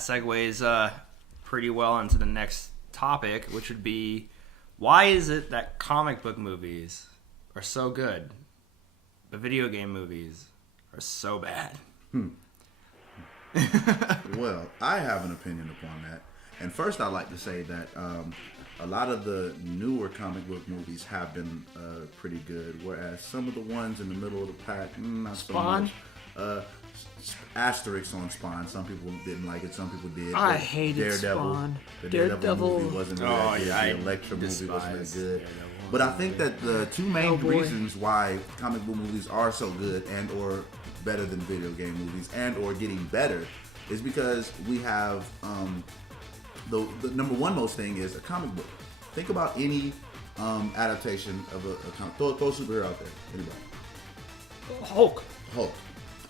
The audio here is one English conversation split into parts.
segues pretty well into the next topic, which would be, why is it that comic book movies are so good, but video game movies are so bad? Well, I have an opinion upon that. And first, I'd like to say that a lot of the newer comic book movies have been pretty good, whereas some of the ones in the middle of the pack, not so Spawn? much. Asterisks on Spawn. Some people didn't like it, some people did. I hated Spawn. The Daredevil movie wasn't really that good. yeah, The Elektra movie wasn't that good. Daredevil. But I think that the two main reasons why comic book movies are so good and or better than video game movies and or getting better is because we have the number one most thing is a comic book. Think about any adaptation of a comic. Throw a superhero out there. Anybody? Hulk.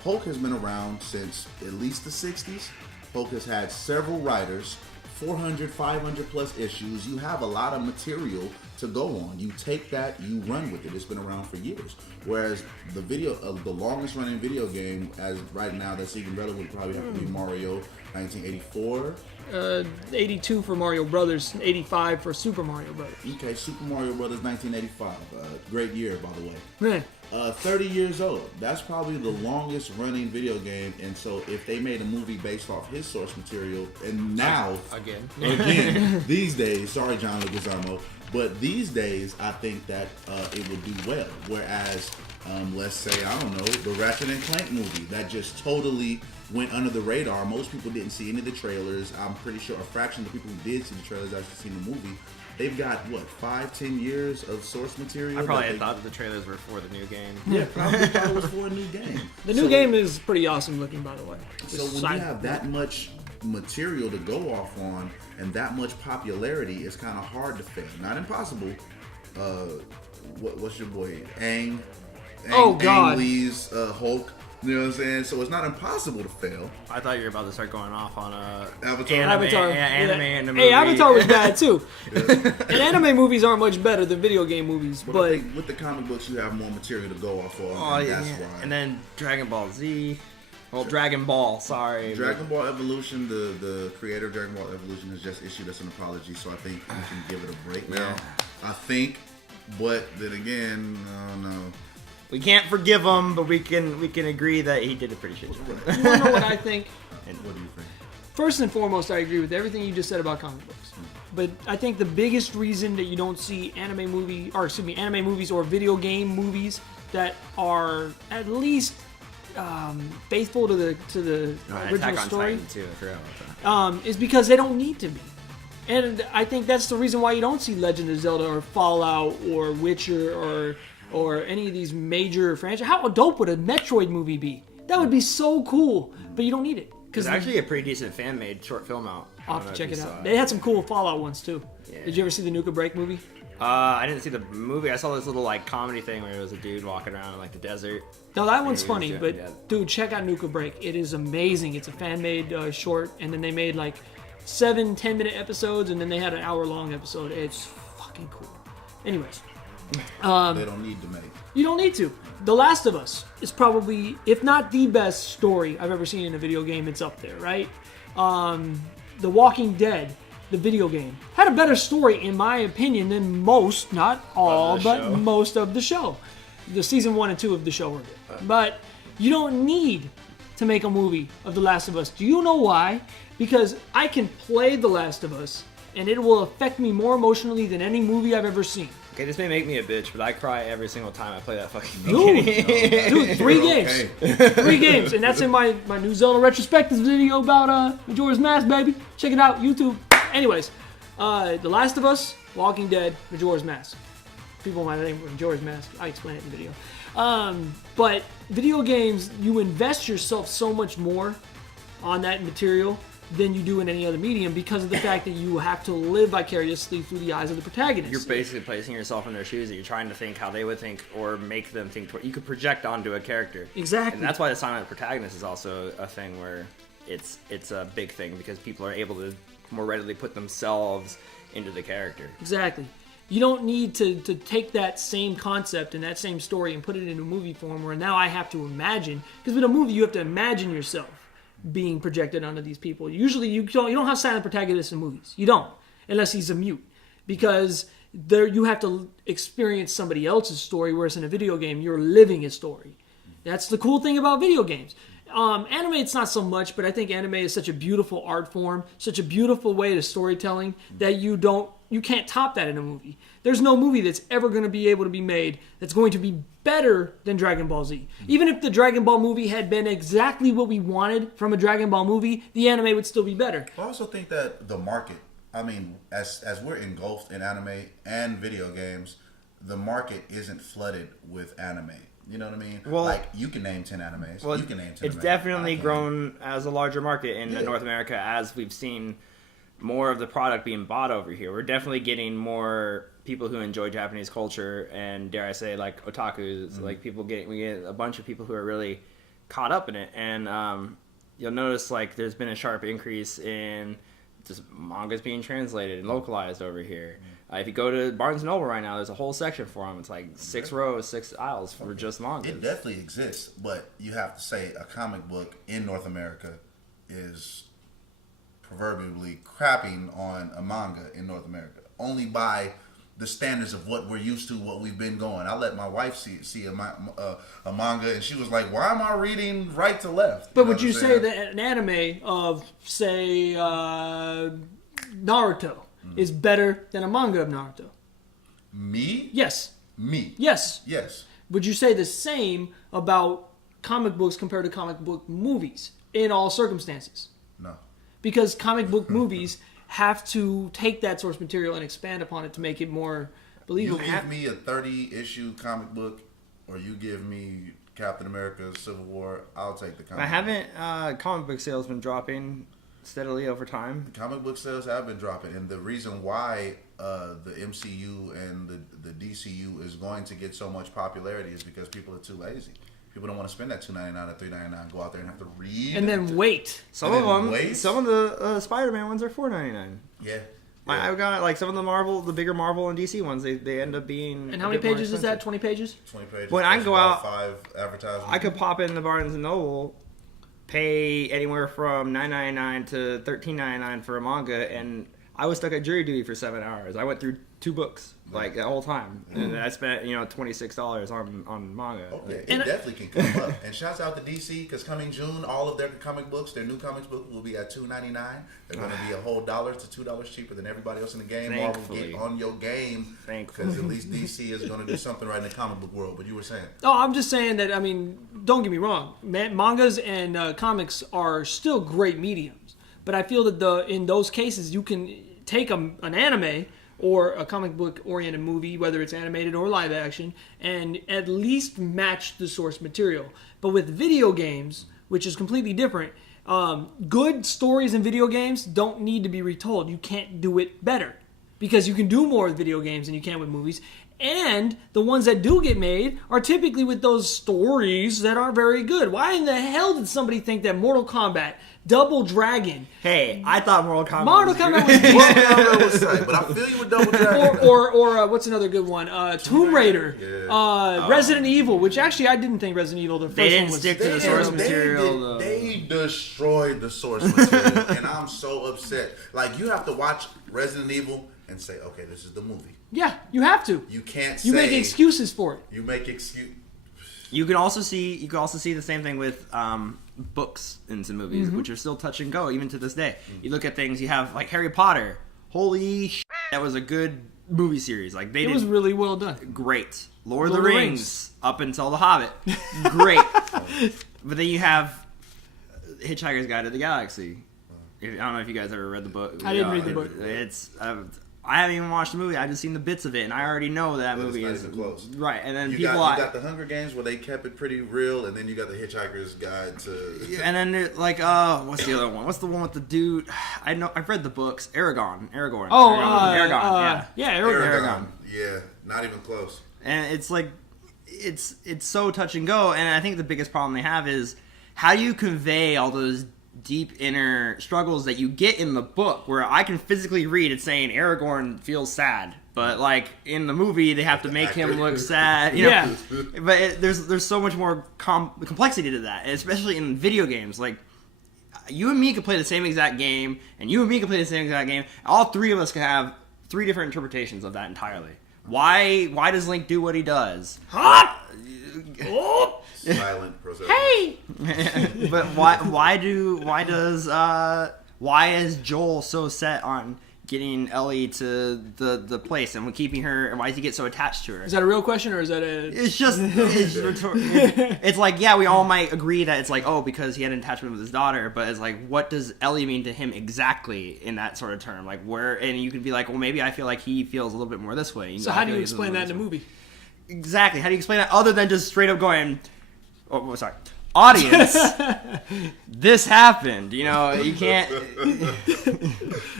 Hulk has been around since at least the 60s. Hulk has had several writers, 400, 500 plus issues. You have a lot of material to go on. You take that, you run with it. It's been around for years. Whereas the longest running video game as right now that's even relevant would probably have to be Mario 1984. 82 for Mario Brothers, 85 for Super Mario Brothers. Okay, Super Mario Brothers 1985. Great year, by the way. Man. 30 years old. That's probably the longest running video game. And so if they made a movie based off his source material, and now, again, these days, sorry, John Leguizamo, but these days, I think that it would do well. Whereas, let's say, I don't know, the Ratchet and Clank movie that just totally went under the radar. Most people didn't see any of the trailers. I'm pretty sure a fraction of the people who did see the trailers actually seen the movie. They've got, 5-10 years of source material? I probably thought the trailers were for the new game. Yeah, probably thought it was for a new game. The new game is pretty awesome looking, by the way. So when you have that much material to go off on and that much popularity, it's kind of hard to fail. Not impossible. What's your boy? Ang Lee's Hulk. You know what I'm saying? So it's not impossible to fail. I thought you were about to start going off on Avatar. Anime in the movie. Hey, Avatar was bad too. And anime movies aren't much better than video game movies. But I think with the comic books, you have more material to go off on. That's why. And then Dragon Ball Z. Well, Dragon Ball, sorry. Dragon Ball Evolution, the creator of Dragon Ball Evolution has just issued us an apology, so I think we can give it a break now. I think, but then again, I don't know. We can't forgive him, but we can agree that he did a pretty shit job. You want to know what I think? And what do you think? First and foremost, I agree with everything you just said about comic books. But I think the biggest reason that you don't see anime movies or video game movies that are at least faithful to the original story Too, I forgot about that. is because they don't need to be. And I think that's the reason why you don't see Legend of Zelda or Fallout or Witcher or any of these major franchises. How dope would a Metroid movie be? That would be so cool, but you don't need it. There's actually a pretty decent fan-made short film out. I'll have to check it out. They had some cool Fallout ones too. Yeah. Did you ever see the Nuka Break movie? I didn't see the movie. I saw this little comedy thing where it was a dude walking around in the desert. No, that one's funny, but dude, check out Nuka Break. It is amazing. It's a fan-made short, and then they made 7 10-minute episodes, and then they had an hour-long episode. It's fucking cool. Anyways. They don't need to make. You don't need to. The Last of Us is probably, if not the best story I've ever seen in a video game, it's up there, right? The Walking Dead, the video game, had a better story, in my opinion, than most, not all, but most of the show. The season 1 and 2 of the show were good. But you don't need to make a movie of The Last of Us. Do you know why? Because I can play The Last of Us, and it will affect me more emotionally than any movie I've ever seen. Okay, this may make me a bitch, but I cry every single time I play that fucking game. Dude, 3 games. 3 games. And that's in my new Zelda retrospective video about Majora's Mask, baby. Check it out, YouTube. Anyways, The Last of Us, Walking Dead, Majora's Mask. People might think Majora's Mask. I explain it in the video. But video games, you invest yourself so much more on that material than you do in any other medium because of the fact that you have to live vicariously through the eyes of the protagonist. You're basically placing yourself in their shoes, that you're trying to think how they would think or make them think. You could project onto a character. Exactly. And that's why the silent protagonist is also a thing where it's a big thing because people are able to more readily put themselves into the character. Exactly. You don't need to take that same concept and that same story and put it into movie form where now I have to imagine. Because with a movie, you have to imagine yourself. being projected onto these people. Usually you don't have silent protagonists in movies. You don't, unless he's a mute, because there you have to experience somebody else's story, whereas in a video game you're living a story. That's the cool thing about video games. Anime, it's not so much, but I think anime is such a beautiful art form, such a beautiful way to storytelling that you can't top that in a movie. There's no movie that's ever going to be able to be made that's going to be better than Dragon Ball Z. Even if the Dragon Ball movie had been exactly what we wanted from a Dragon Ball movie, the anime would still be better. I also think that the market, I mean, as we're engulfed in anime and video games, the market isn't flooded with anime. You know what I mean? Well, like, you can name 10 animes. Well, you can name 10 it's animes. definitely grown as a larger market in North America as we've seen more of the product being bought over here. We're definitely getting more people who enjoy Japanese culture and, dare I say, like otakus. Like we get a bunch of people who are really caught up in it. And you'll notice like there's been a sharp increase in just mangas being translated and localized over here. If you go to Barnes & Noble right now, there's a whole section for them. It's like 6 rows, 6 aisles for just mangas. It definitely exists, but you have to say a comic book in North America is proverbially crapping on a manga in North America. Only by the standards of what we're used to, what we've been going. I let my wife see a manga, and she was like, "Why am I reading right to left?" But would you say that an anime of, say, Naruto is better than a manga of Naruto? Me? Yes. Me? Yes. Yes. Would you say the same about comic books compared to comic book movies in all circumstances? No. Because comic book movies have to take that source material and expand upon it to make it more believable. You give me a 30-issue comic book, or you give me Captain America Civil War, I'll take the comic book. Haven't comic book sales been dropping steadily over time? Comic book sales have been dropping, and the reason why the MCU and the DCU is going to get so much popularity is because people are too lazy. People don't want to spend that $2.99 or $3.99, go out there and have to read. And then wait. Some of the Spider-Man ones are $4.99. Yeah. I've got like some of the bigger Marvel and DC ones. They end up being. And how many pages is that? 20 pages. 20 pages. When I can go out, 5 advertisements. I could pop in the Barnes and Noble, pay anywhere from $9.99 to $13.99 for a manga, and I was stuck at jury duty for 7 hours. I went through 2 books like the whole time, and I spent $26 on manga. Okay, it definitely can come up. And shouts out to DC, because coming June, all of their comic books, their new comics book will be at $2.99. They're going to be a whole $1 to $2 cheaper than everybody else in the game. Marvel, get on your game, because at least DC is going to do something right in the comic book world. But you were saying? Oh, I'm just saying that, I mean, don't get me wrong. Mangas and comics are still great mediums. But I feel that in those cases, you can take an anime or a comic book oriented movie, whether it's animated or live action, and at least match the source material. But with video games, which is completely different, good stories in video games don't need to be retold. You can't do it better, because you can do more with video games than you can with movies. And the ones that do get made are typically with those stories that aren't very good. Why in the hell did somebody think that Mortal Kombat, Double Dragon... Hey, I thought Mortal Kombat was tight, but I feel you with Double Dragon. Or what's another good one? Tomb Raider. Yeah. Resident Evil, which actually I didn't think Resident Evil, the first one was... Stick to the source material. They destroyed the source material, and I'm so upset. Like, you have to watch Resident Evil and say, okay, this is the movie. Yeah, you have to. You can't. You make excuses for it. You make excuse. You can also see the same thing with books in some movies, which are still touch and go even to this day. You look at things. You have like Harry Potter. Holy shit, that was a good movie series. Like it was really well done. Great. Lord of the Rings up until The Hobbit. Great. But then you have Hitchhiker's Guide to the Galaxy. I don't know if you guys ever read the book. I didn't read the book. It's. I haven't even watched the movie. I've just seen the bits of it, and I already know that movie is close. Right. And then you got the Hunger Games where they kept it pretty real, and then you got the Hitchhiker's Guide to. Yeah, and then like, what's the other one? What's the one with the dude? I know I've read the books. Aragorn. Oh, Aragorn. Aragorn. Yeah, not even close. And it's like, it's so touch and go, and I think the biggest problem they have is how do you convey all those deep inner struggles that you get in the book, where I can physically read it saying Aragorn feels sad, but like in the movie they have to make him look sad, you know? Yeah. But there's so much more complexity to that, and especially in video games. Like you and me could play the same exact game, and you and me could play the same exact game. All three of us could have 3 different interpretations of that entirely. Why does Link do what he does? Huh? Oh. Silent. Hey. But why is Joel so set on getting Ellie to the place and keeping her, and why does he get so attached to her? Is that a real question, or is that a... It's like, yeah, we all might agree that it's like, oh, because he had an attachment with his daughter, but it's like, what does Ellie mean to him exactly in that sort of term? Like, where, and you could be like, well, maybe I feel like he feels a little bit more this way. So how do you explain that in the movie? Exactly. How do you explain that other than just straight up going, oh, sorry, audience, this happened. You know, you can't.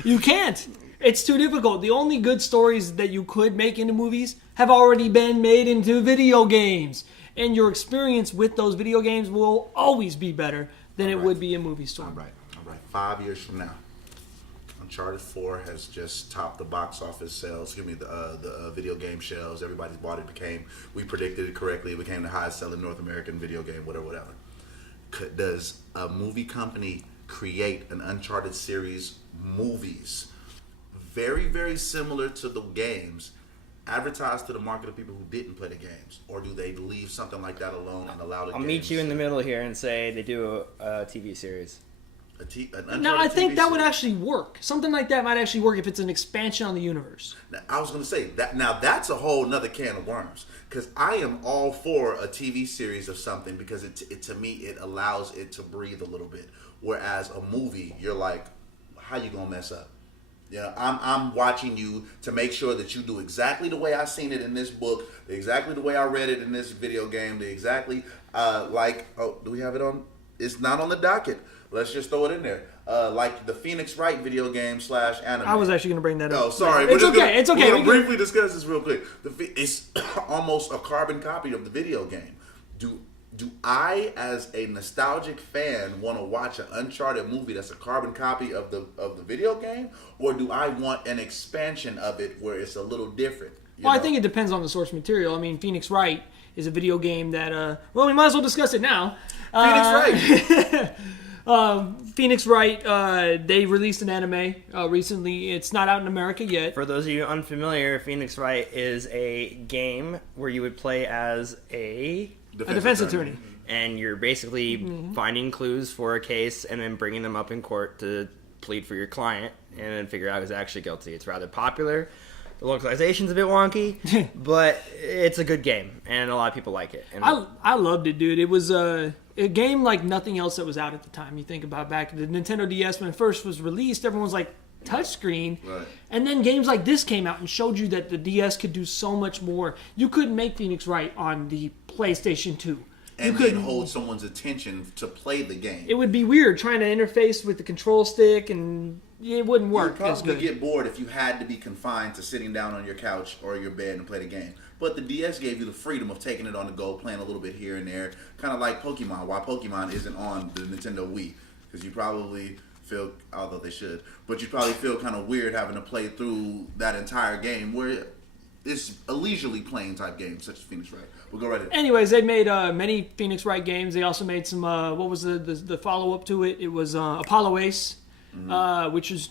You can't. It's too difficult. The only good stories that you could make into movies have already been made into video games. And your experience with those video games will always be better than it would be a movie story. All right. 5 years from now, Uncharted 4 has just topped the box office sales. The video game shelves. Everybody's bought it. We predicted it correctly. It became the highest selling North American video game, whatever. Does a movie company create an Uncharted series movies very, very similar to the games, advertised to the market of people who didn't play the games? Or do they leave something like that alone and allow the I'll meet you in the middle here and say they do a TV series. Now, I think that would actually work. Something like that might actually work if it's an expansion on the universe. Now, I was going to say, that. Now that's a whole nother can of worms. Because I am all for a TV series of something, because it to me, it allows it to breathe a little bit. Whereas a movie, you're like, how you going to mess up? Yeah, I'm watching you to make sure that you do exactly the way I seen it in this book, exactly the way I read it in this video game, do we have it on? It's not on the docket. Let's just throw it in there. Like the Phoenix Wright video game / anime. I was actually going to bring that up. Oh, sorry. It's okay. It's okay. We're going to briefly discuss this real quick. It's almost a carbon copy of the video game. Do I, as a nostalgic fan, want to watch an Uncharted movie that's a carbon copy of the video game, or do I want an expansion of it where it's a little different? I think it depends on the source material. I mean, Phoenix Wright is a video game that, we might as well discuss it now. Phoenix Wright, they released an anime recently. It's not out in America yet. For those of you unfamiliar, Phoenix Wright is a game where you would play as a defense attorney. And you're basically finding clues for a case and then bringing them up in court to plead for your client and then figure out who's actually guilty. It's rather popular. The localization's a bit wonky, but it's a good game, and a lot of people like it. And I loved it, dude. It was a game like nothing else that was out at the time. You think about back the Nintendo DS when it first was released, everyone was like, touchscreen. Right. And then games like this came out and showed you that the DS could do so much more. You couldn't make Phoenix Wright on the PlayStation 2. And then hold someone's attention to play the game. It would be weird trying to interface with the control stick, and it wouldn't work. You'd probably get bored if you had to be confined to sitting down on your couch or your bed and play the game. But the DS gave you the freedom of taking it on the go, playing a little bit here and there, kind of like Pokemon. Why Pokemon isn't on the Nintendo Wii? Because you probably feel, although they should, but you probably feel kind of weird having to play through that entire game where it's a leisurely playing type game, such as Phoenix Wright. We'll go right in. Anyways, they made many Phoenix Wright games. They also made some, what was the follow-up to it? It was Apollo Ace, which is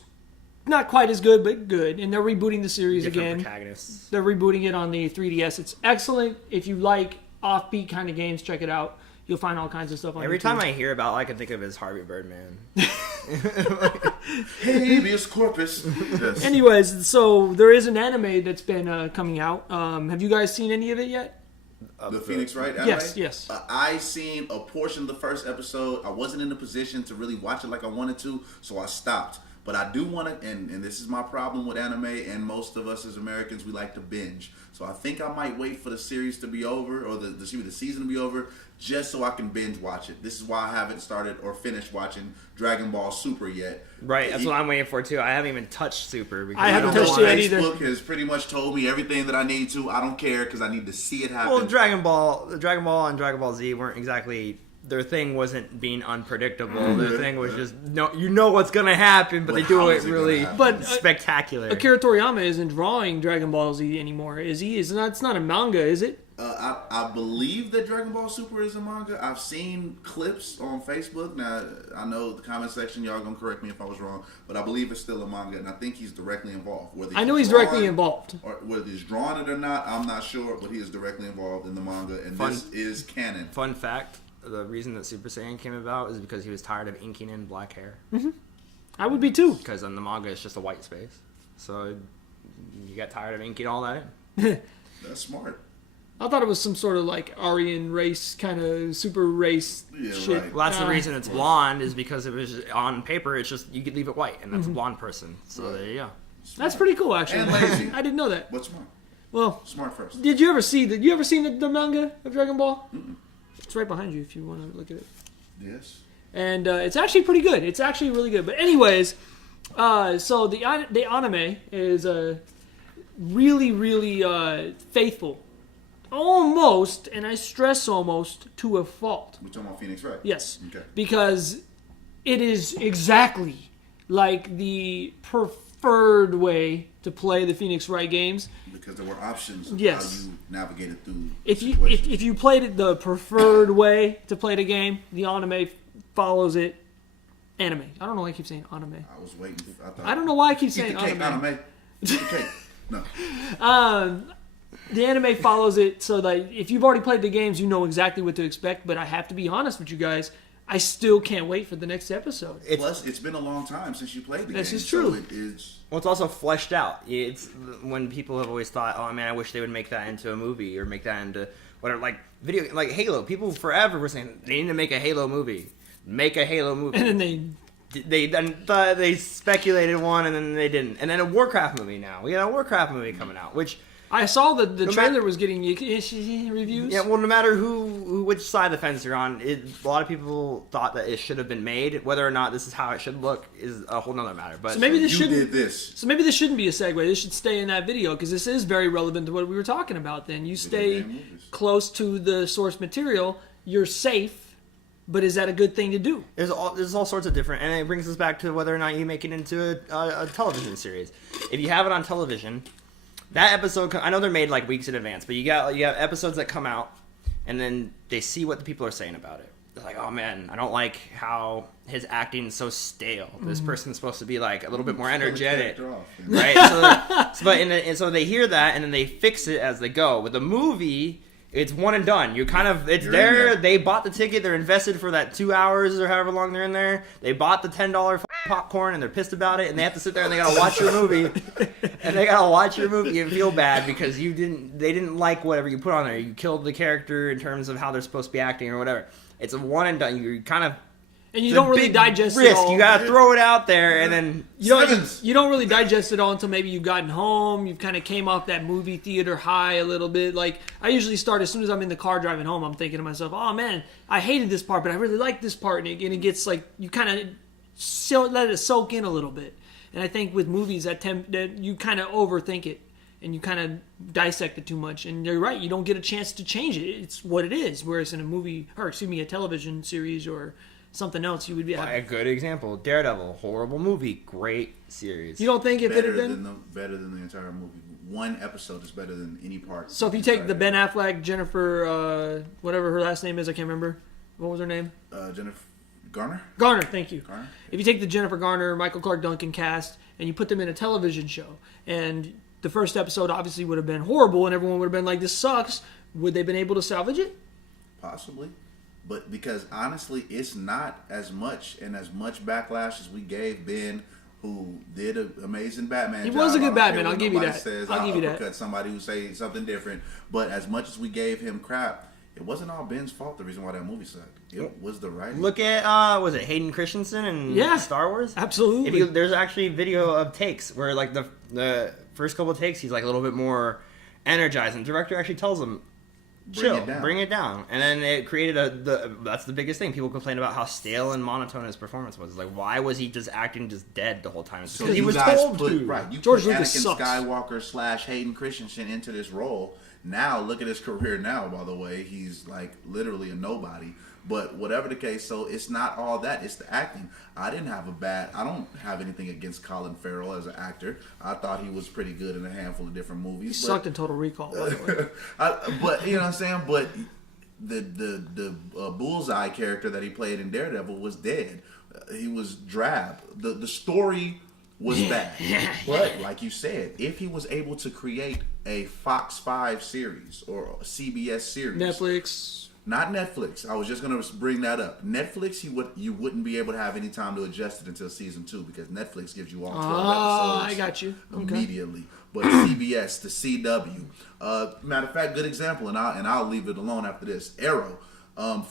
not quite as good, but good. And they're rebooting the series again. Protagonists. They're rebooting it on the 3DS. It's excellent. If you like offbeat kind of games, check it out. You'll find all kinds of stuff on Every YouTube. time I hear about it, all I can think of is Harvey Birdman. Habeas corpus. Yes. Anyways, so there is an anime that's been coming out. Have you guys seen any of it yet? The Phoenix Wright anime? Yes. I seen a portion of the first episode. I wasn't in a position to really watch it like I wanted to, so I stopped. But I do want to, and this is my problem with anime, and most of us as Americans, we like to binge. So I think I might wait for the series to be over, or the season to be over, just so I can binge watch it. This is why I haven't started or finished watching Dragon Ball Super yet. Right, that's what I'm waiting for too. I haven't even touched Super. Because I haven't touched it either. Facebook has pretty much told me everything that I need to. I don't care because I need to see it happen. Well, Dragon Ball and Dragon Ball Z weren't exactly. Their thing wasn't being unpredictable. Their thing was just you know what's gonna happen, but they do it really spectacular. Akira Toriyama isn't drawing Dragon Ball Z anymore, is he? It's not a manga, is it? I believe that Dragon Ball Super is a manga. I've seen clips on Facebook. Now, I know the comment section, y'all gonna correct me if I was wrong, but I believe it's still a manga, and I think he's directly involved. I know he's directly involved. Or whether he's drawn it or not, I'm not sure, but he is directly involved in the manga, and this is canon. Fun fact, the reason that Super Saiyan came about is because he was tired of inking in black hair. Mm-hmm. I would be too. Because in the manga, it's just a white space. So you got tired of inking all that in. That's smart. I thought it was some sort of like Aryan race kind of super race shit. Right. Well, that's the reason it's blonde, is because it was on paper. It's just you could leave it white, and that's a blonde person. So there you go. That's pretty cool, actually. And lazy. I didn't know that. What's smart? Well, Smart first. did you ever see the? You ever seen the manga of Dragon Ball? Mm-mm. It's right behind you if you want to look at it. Yes. And it's actually pretty good. It's actually really good. But anyways, so the anime is really, really faithful. Almost, and I stress almost, to a fault. We're talking about Phoenix Wright. Yes. Okay. Because it is exactly like the preferred way to play the Phoenix Wright games. Because there were options of Yes. how you navigated through If you played it the preferred way to play the game, the anime follows it. Anime. I don't know why I keep saying anime. I was waiting. I don't know why I keep Eat saying the cake, anime. Eat the cake. No. The anime follows it so that if you've already played the games, you know exactly what to expect. But I have to be honest with you guys, I still can't wait for the next episode. Plus, it's been a long time since you played the game. This is true. So it is. Well, it's also fleshed out. It's when people have always thought, "Oh man, I wish they would make that into a movie or make that into whatever." Like like Halo. People forever were saying they need to make a Halo movie. Make a Halo movie. And then they speculated one, and then they didn't. And then a Warcraft movie now. We got a Warcraft movie coming out, which I saw the trailer was getting reviews. Yeah, well, no matter which side of the fence you're on, a lot of people thought that it should have been made. Whether or not this is how it should look is a whole nother matter. But So maybe this you shouldn't. did this. So maybe this shouldn't be a segue. This should stay in that video because this is very relevant to what we were talking about. Then you stay game movies. close to the source material. You're safe. But is that a good thing to do? There's all sorts of different, and it brings us back to whether or not you make it into a television series. If you have it on television, that episode, I know they're made like weeks in advance, but you have episodes that come out, and then they see what the people are saying about it. They're like, oh man, I don't like how his acting is so stale. This person's supposed to be like a little bit more energetic, right? So they hear that, and then they fix it as they go. With the movie, it's one and done. You're there. They bought the ticket. They're invested for that 2 hours or however long they're in there. They bought the $10 popcorn and they're pissed about it. And they have to sit there and they gotta watch your movie. And they gotta watch your movie. You feel bad because they didn't like whatever you put on there. You killed the character in terms of how they're supposed to be acting or whatever. It's a one and done. You kind of. And you don't really digest risk. it all. You gotta throw it out there, and then you don't really digest it all until maybe you've gotten home. You've kind of came off that movie theater high a little bit. Like I usually start as soon as I'm in the car driving home. I'm thinking to myself, "Oh man, I hated this part, but I really like this part." And it gets like you kind of let it soak in a little bit. And I think with movies that you kind of overthink it and you kind of dissect it too much. And you're right, you don't get a chance to change it. It's what it is. Whereas in a television series or something else, you would be a good example. Daredevil, horrible movie, great series. You don't think if it had been better than the entire movie? One episode is better than any part. So if you take the Ben Affleck, Jennifer, whatever her last name is, I can't remember. What was her name? Jennifer Garner. Garner, thank you. Garner? If you take the Jennifer Garner, Michael Clark Duncan cast and you put them in a television show, and the first episode obviously would have been horrible, and everyone would have been like, "This sucks." Would they have been able to salvage it? Possibly. But because honestly, it's not as much backlash as we gave Ben, who did an amazing Batman job. He was a good Batman. I'll give you that. I'll give you that. Somebody who say something different. But as much as we gave him crap, it wasn't all Ben's fault. The reason why that movie sucked, it was the writing. Look at was it Hayden Christensen and Star Wars? Absolutely. There's actually video of takes where like the first couple of takes, he's like a little bit more energized, and the director actually tells him, bring it down. And then it created that's the biggest thing. People complain about how stale and monotone his performance was. Like, why was he just acting just dead the whole time? Because he was told to. Right. You George put Lucas Anakin sucks. Skywalker / Hayden Christensen into this role. Now, look at his career now, by the way. He's like literally a nobody. But whatever the case, so it's not all that. It's the acting. I don't have anything against Colin Farrell as an actor. I thought he was pretty good in a handful of different movies. He sucked in Total Recall, by the way. But, you know what I'm saying? But the Bullseye character that he played in Daredevil was dead. He was drab. The story was bad. But, like you said, if he was able to create a Fox 5 series or a CBS series. Netflix. Not Netflix. I was just going to bring that up. Netflix, you wouldn't be able to have any time to adjust it until season 2 because Netflix gives you all 12 episodes. I got you. Immediately. But CBS, the CW. Matter of fact, good example, and I'll leave it alone after this. Arrow.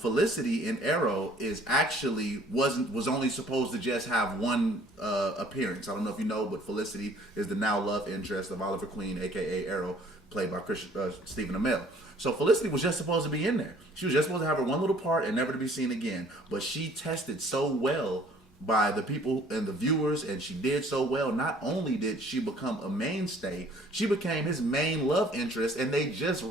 Felicity in Arrow was only supposed to just have one appearance. I don't know if you know, but Felicity is the now love interest of Oliver Queen, aka Arrow, played by Stephen Amell. So Felicity was just supposed to be in there. She was just supposed to have her one little part and never to be seen again. But she tested so well by the people and the viewers, and she did so well. Not only did she become a mainstay, she became his main love interest, and they just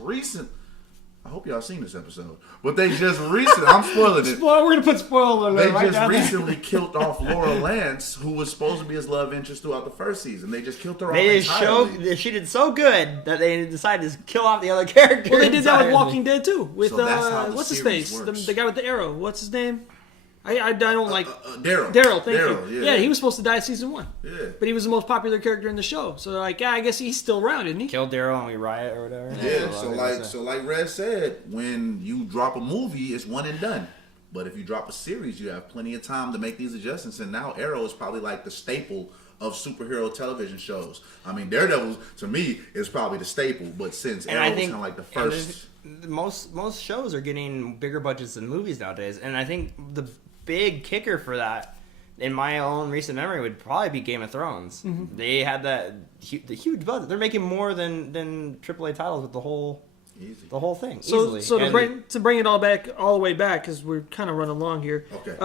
I hope y'all seen this episode, but they just recently, I'm spoiling it. We're going to put spoiler alert. They just recently killed off Laura Lance, who was supposed to be his love interest throughout the first season. They just killed her off entirely. She did so good that they decided to kill off the other characters. Well, they did that with Walking Dead too. With what's his face? The guy with the arrow. What's his name? I don't like Daryl. Daryl, thank you. Yeah. He was supposed to die season 1. Yeah. But he was the most popular character in the show. So they're like, I guess he's still around, isn't he? Kill Daryl and we riot or whatever. Yeah, so like Red said, when you drop a movie, it's one and done. But if you drop a series, you have plenty of time to make these adjustments. And now Arrow is probably like the staple of superhero television shows. I mean, Daredevil, to me, is probably the staple. But since Arrow was kind of like the first... Most shows are getting bigger budgets than movies nowadays. And I think the big kicker for that, in my own recent memory, would probably be Game of Thrones. Mm-hmm. They had the huge budget. They're making more than AAA titles with the whole thing. So easily. To bring it all the way back, because we're kind of running along here. Okay.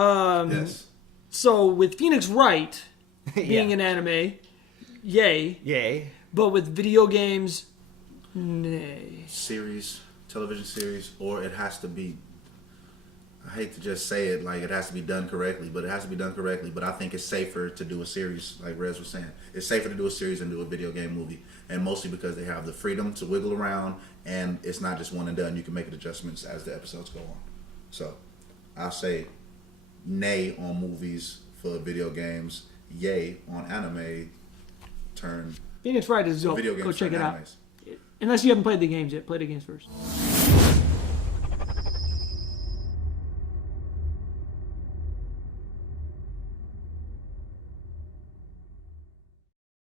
Yes. So with Phoenix Wright being an anime, yay. But with video games, nay. Television series, or it has to be. I hate to just say it like it has to be done correctly, but it has to be done correctly. But I think it's safer to do a series, like Rez was saying. It's safer to do a series than do a video game movie. And mostly because they have the freedom to wiggle around, and it's not just one and done. You can make adjustments as the episodes go on. So, I'll say nay on movies for video games, yay on anime, turn Phoenix Wright is dope. Video games Go check it out. animes. Unless you haven't played the games yet. Play the games first.